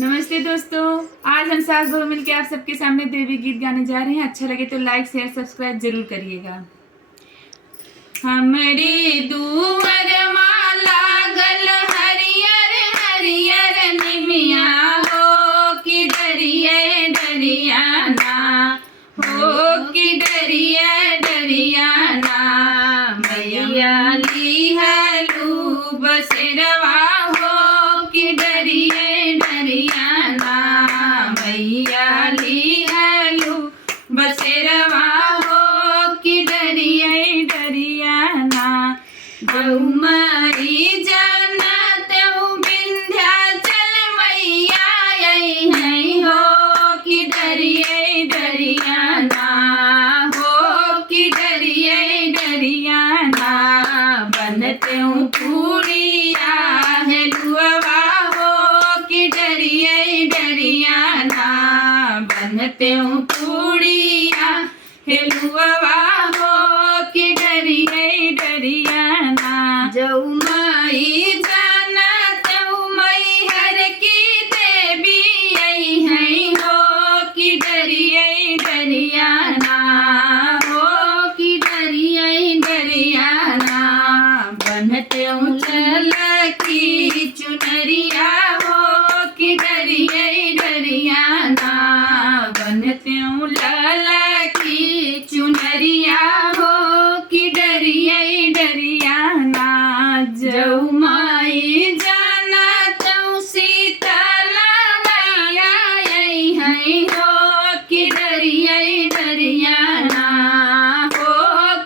नमस्ते दोस्तों, आज हम सास बहू मिलकर आप सबके सामने देवी गीत गाने जा रहे हैं। अच्छा लगे तो लाइक शेयर सब्सक्राइब जरूर करिएगा। हमरे दुवर माला गल हरियर हरियर निमिया हो कि डरिए डरियाना हो कि डरिए डरियाना मैया लिहलू बसेरवा हो कि डरिए डरियाना मैया लिहलू बसेरवा हो कि डरिए डरियाना बहुमरी जानत हूँ विंध्याचल मैया आई है हो कि डरिए डरियाना हो कि डरिए डरियाना बनते हूँ पूरिया है लुआ हो कि डरिए डरियाना बनते हूँ पूरिया है लुआ हो कि डरिए डरियाना जऊ माई जानत हूँ मैहर की देवी आई है हो कि डरिए डरियाना हो कि डरिए डरियाना बनते हूँ चल की चुनरिया हो कि डरिए डरियाना बनते हूँ लाला की चुनरिया हो कि डरिए डरियाना जऊ माई जानत हूँ सीतला मैया आई है हो कि डरिए डरियाना हो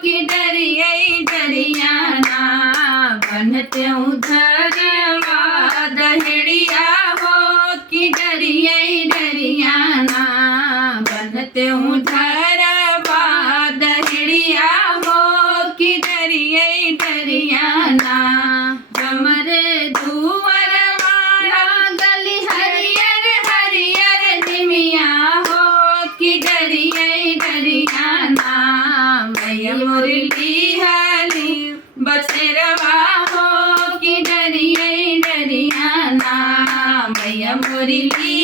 कि डरिए डरियाना बनते हूँ धरवा दहड़िया हो कि डरिए डरियाना बनते हूँ धरवा दहड़िया हो कि डरिए डरियाना हमरे दुवर वाला गली हरियर हरियर निमिया हो कि डरिए डरियाना मैया मुरली हली बसेरवा हो कि डरिए डरियाना मैया मुरली